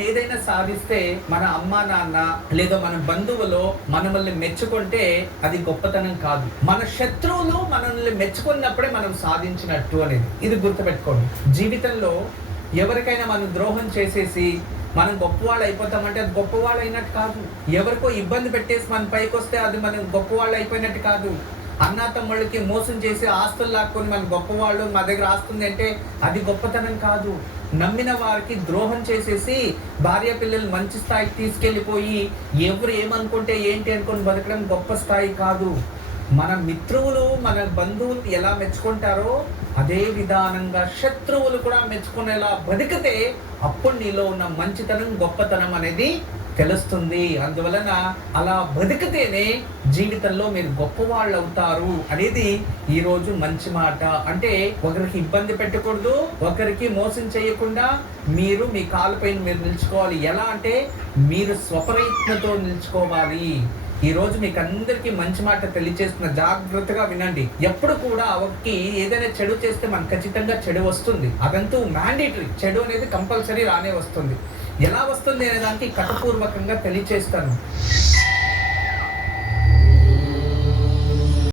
ఏదైనా సాధిస్తే మన అమ్మా నాన్న లేదా మన బంధువులు మనల్ని మెచ్చుకుంటే అది గొప్పతనం కాదు. మన శత్రువులు మనల్ని మెచ్చుకున్నప్పుడే మనం సాధించినట్టు అనేది. ఇది గుర్తుపెట్టుకోండి. జీవితంలో ఎవరికైనా మనం ద్రోహం చేసేసి మనం గొప్పవాళ్ళు అయిపోతామంటే అది గొప్పవాళ్ళు అయినట్టు కాదు. ఎవరికో ఇబ్బంది పెట్టేసి మన పైకి వస్తే అది మనం గొప్పవాళ్ళు అయిపోయినట్టు కాదు. అన్నా తమ్ముళ్ళకి మోసం చేసి ఆస్తులు లాక్కొని మన గొప్పవాళ్ళు, మా దగ్గర ఆస్తుంది అంటే అది గొప్పతనం కాదు. నమ్మిన వారికి ద్రోహం చేసేసి భార్య పిల్లలు మంచి స్థాయికి తీసుకెళ్ళిపోయి ఎవరు ఏమనుకుంటే ఏంటి అనుకొని బతకడం గొప్ప స్థాయి కాదు. మన మిత్రువులు మన బంధువులు ఎలా మెచ్చుకుంటారో అదే విధానంగా శత్రువులు కూడా మెచ్చుకునేలా బతికితే అప్పుడు నీలో ఉన్న మంచితనం గొప్పతనం అనేది తెలుస్తుంది. అందువలన అలా బతికితేనే జీవితంలో మీరు గొప్పవాళ్ళు అవుతారు అనేది ఈరోజు మంచి మాట. అంటే ఒకరికి ఇబ్బంది పెట్టకూడదు, ఒకరికి మోసం చేయకుండా మీరు మీ కాళ్ళపైన మీరు నిలుచుకోవాలి. ఎలా అంటే మీరు స్వప్రయత్నంతో నిలుచుకోవాలి. ఈ రోజు మీకు అందరికీ మంచి మాట తెలియజేస్తున్న, జాగ్రత్తగా వినండి. ఎప్పుడు కూడా ఒకరికి ఏదైనా చెడు చేస్తే మనకు ఖచ్చితంగా చెడు వస్తుంది. అదంతా మ్యాండేటరీ. చెడు అనేది కంపల్సరీ రానే వస్తుంది. ఎలా వస్తుంది అనే దానికి కథపూర్వకంగా తెలియజేస్తాను.